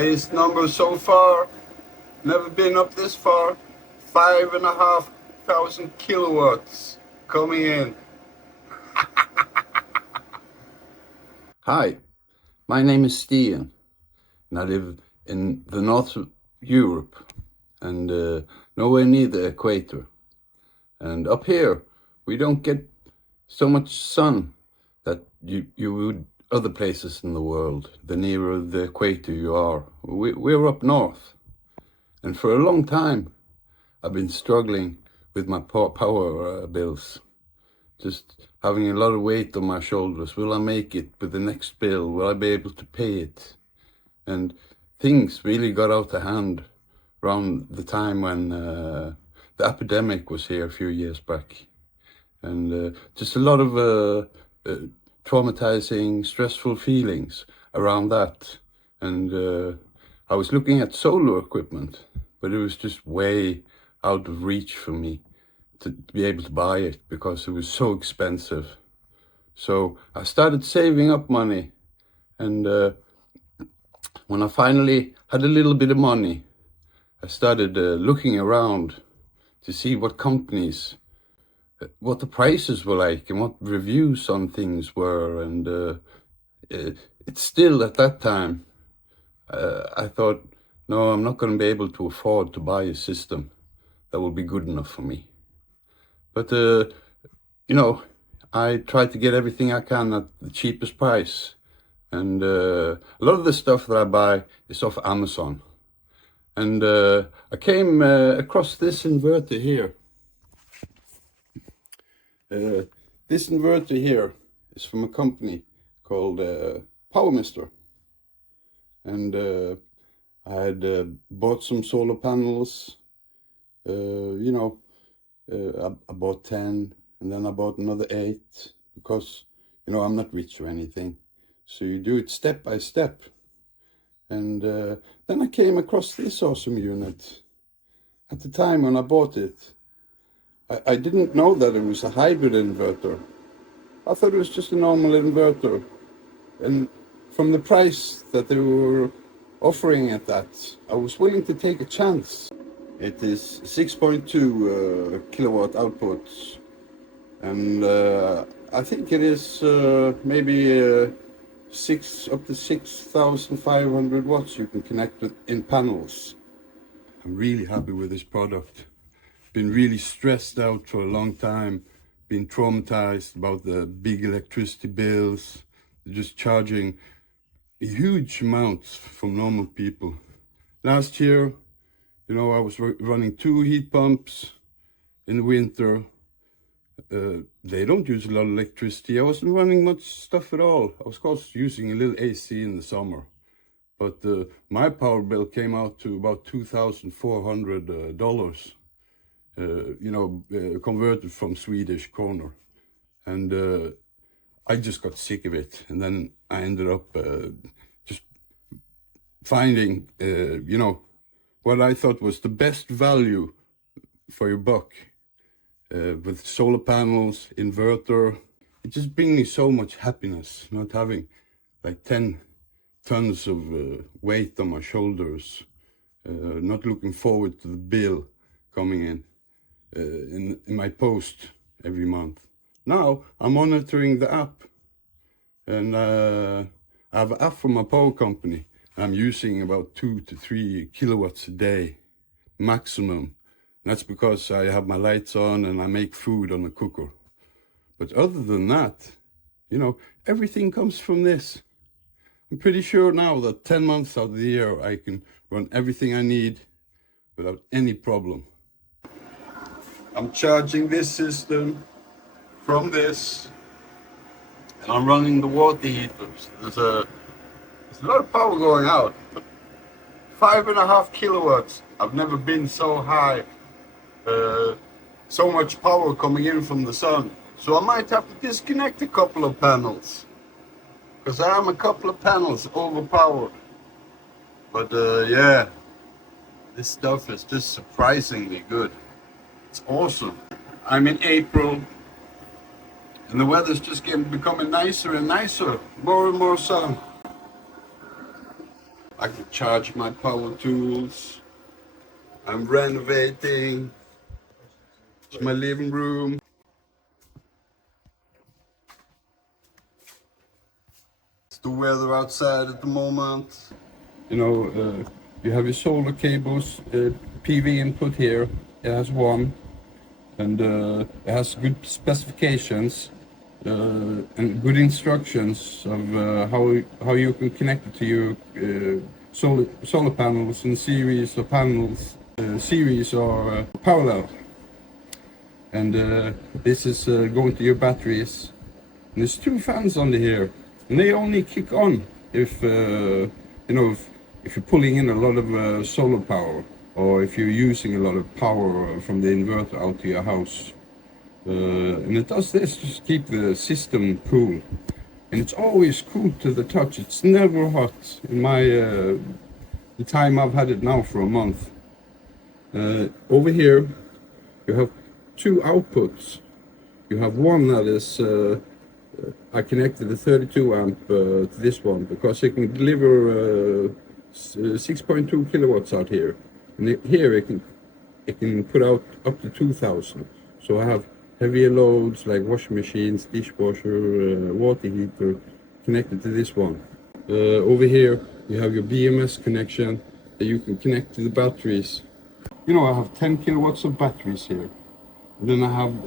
Highest number so far, never been up this far, 5,500 kilowatts coming in. Hi, my name is Stian, and I live in the north of Europe and nowhere near the equator. And up here, we don't get so much sun that you would other places in the world. The nearer the equator you are. We're up north. And for a long time, I've been struggling with my power bills. Just having a lot of weight on my shoulders. Will I make it with the next bill? Will I be able to pay it? And things really got out of hand around the time when the epidemic was here a few years back. And just a lot of traumatizing, stressful feelings around that. And I was looking at solar equipment, but it was just way out of reach for me to be able to buy it because it was so expensive. So I started saving up money, and when I finally had a little bit of money, I started looking around to see what companies, what the prices were like and what reviews on things were. And it's still at that time, I thought, no, I'm not going to be able to afford to buy a system that will be good enough for me. But, you know, I try to get everything I can at the cheapest price. And a lot of the stuff that I buy is off Amazon. And I came across this inverter here. This inverter here is from a company called PowMr. And I had bought some solar panels, you know, I bought 10 and then I bought another 8 because, you know, I'm not rich or anything. So you do it step by step. And then I came across this awesome unit. At the time when I bought it, I didn't know that it was a hybrid inverter. I thought it was just a normal inverter. And from the price that they were offering at that, I was willing to take a chance. It is 6.2 kilowatt output, and I think it is maybe up to 6,500 watts you can connect it in panels. I'm really happy with this product. Been really stressed out for a long time, been traumatized about the big electricity bills, just charging huge amounts from normal people. Last year, you know, I was running 2 heat pumps in the winter. They don't use a lot of electricity. I wasn't running much stuff at all. I was of course using a little AC in the summer. But my power bill came out to about $2,400, you know, converted from Swedish kronor. And I just got sick of it. And then I ended up just finding, you know, what I thought was the best value for your buck with solar panels, inverter. It just brings me so much happiness, not having like 10 tons of weight on my shoulders, not looking forward to the bill coming in my post every month. Now I'm monitoring the app, and I have an app from my power company. I'm using about 2 to 3 kilowatts a day, maximum. And that's because I have my lights on and I make food on the cooker. But other than that, you know, everything comes from this. I'm pretty sure now that 10 months out of the year, I can run everything I need without any problem. I'm charging this system from this, and I'm running the water heaters. There's a lot of power going out, but 5.5 kilowatts. I've never been so high, so much power coming in from the sun. So I might have to disconnect a couple of panels, because I am a couple of panels overpowered. But yeah, this stuff is just surprisingly good. It's awesome. I'm in April, and the weather's just becoming nicer and nicer, more and more sun. I can charge my power tools. I'm renovating. It's my living room. It's the weather outside at the moment. You know, you have your solar cables, PV input here. It has one, and it has good specifications and good instructions of how you can connect it to your solar panels in series or panels, series or parallel. And this is going to your batteries. And there's two fans under here, and they only kick on if you know, if you're pulling in a lot of solar power, or if you're using a lot of power from the inverter out to your house. And it does this just keep the system cool, and it's always cool to the touch. It's never hot in my the time I've had it now for a month. Over here you have two outputs. You have one that is I connected the 32 amp to this one because it can deliver 6.2 kilowatts out here, and here it can put out up to 2,000. So I have heavier loads like washing machines, dishwasher, water heater connected to this one. Over here you have your BMS connection that you can connect to the batteries. You know, I have 10 kilowatts of batteries here. And then I have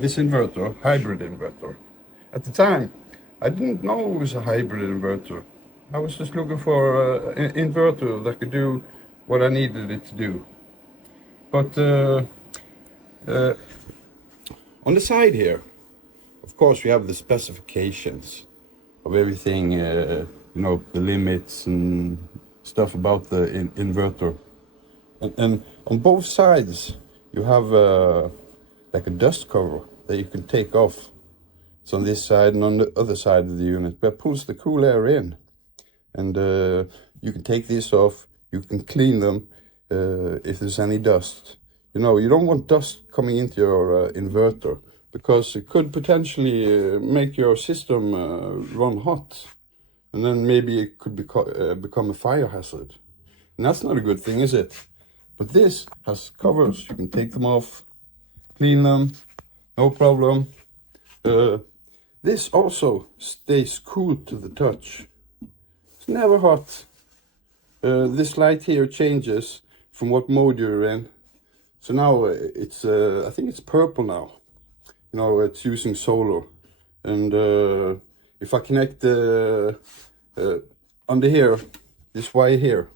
this inverter, hybrid inverter. At the time, I didn't know it was a hybrid inverter. I was just looking for an inverter that could do what I needed it to do. But on the side here, of course, we have the specifications of everything, you know, the limits and stuff about the inverter. And on both sides, you have like a dust cover that you can take off. It's on this side and on the other side of the unit, but it pulls the cool air in. And you can take this off, you can clean them if there's any dust. You know, you don't want dust coming into your inverter, because it could potentially make your system run hot. And then maybe it could become a fire hazard. And that's not a good thing, is it? But this has covers, you can take them off, clean them, no problem. This also stays cool to the touch. It's never hot. This light here changes from what mode you're in. So now it's, I think it's purple now. You know, it's using solar. And if I connect under here, this wire here,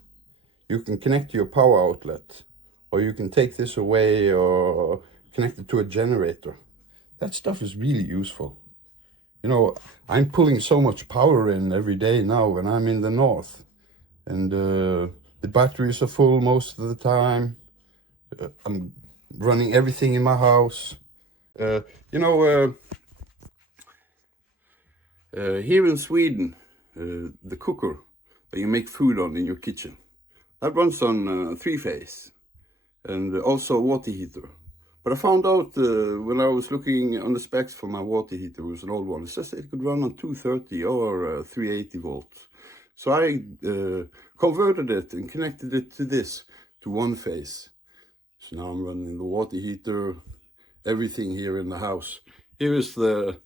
you can connect to your power outlet, or you can take this away or connect it to a generator. That stuff is really useful. You know, I'm pulling so much power in every day now when I'm in the north, and the batteries are full most of the time. I'm running everything in my house. You know, here in Sweden, the cooker that you make food on in your kitchen, that runs on 3-phase, and also a water heater. But I found out when I was looking on the specs for my water heater, it was an old one, it says it could run on 230 or 380 volts. So I converted it and connected it to this, to 1-phase. So now I'm running the water heater, everything here in the house. Here is the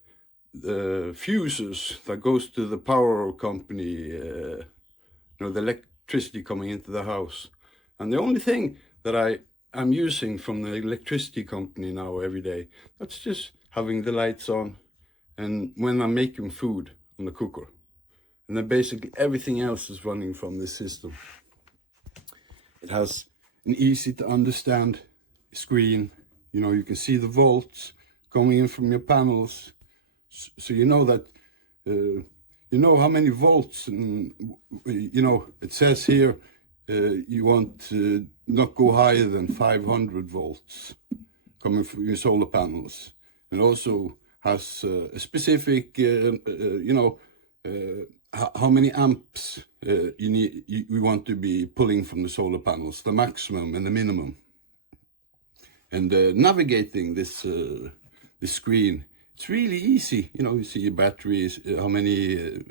fuses that goes to the power company, you know, the electricity coming into the house. And the only thing that I'm using from the electricity company now every day, that's just having the lights on, and when I'm making food on the cooker. And then basically everything else is running from this system. It has an easy to understand screen. You know, you can see the volts coming in from your panels. So you know that, you know how many volts, and you know, it says here, you want to not go higher than 500 volts coming from your solar panels, and also has a specific, you know, how many amps you want to be pulling from the solar panels, the maximum and the minimum. And navigating this this screen, it's really easy. You know, you see your batteries, how many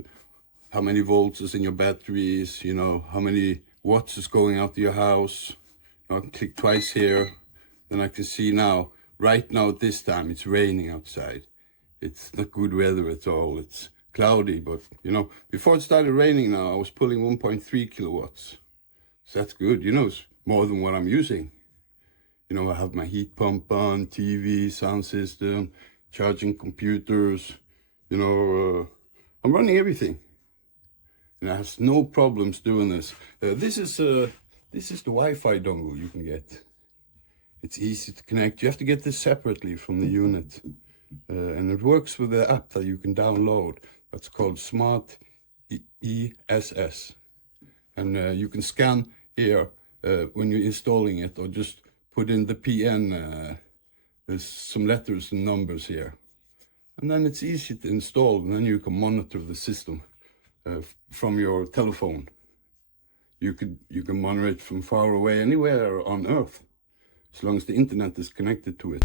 how many volts is in your batteries, you know, how many watts is going out to your house. I can click twice here, then I can see now, right now at this time, it's raining outside. It's not good weather at all. It's cloudy, but you know, before it started raining now, I was pulling 1.3 kilowatts. So that's good, you know, it's more than what I'm using. You know, I have my heat pump on, TV, sound system, charging computers, you know, I'm running everything. And I have no problems doing this. This is the Wi-Fi dongle you can get. It's easy to connect. You have to get this separately from the unit. And it works with the app that you can download. That's called Smart ESS. And you can scan here when you're installing it, or just put in the PN. There's some letters and numbers here. And then it's easy to install, and then you can monitor the system from your telephone. You can monitor it from far away, anywhere on Earth, as long as the internet is connected to it.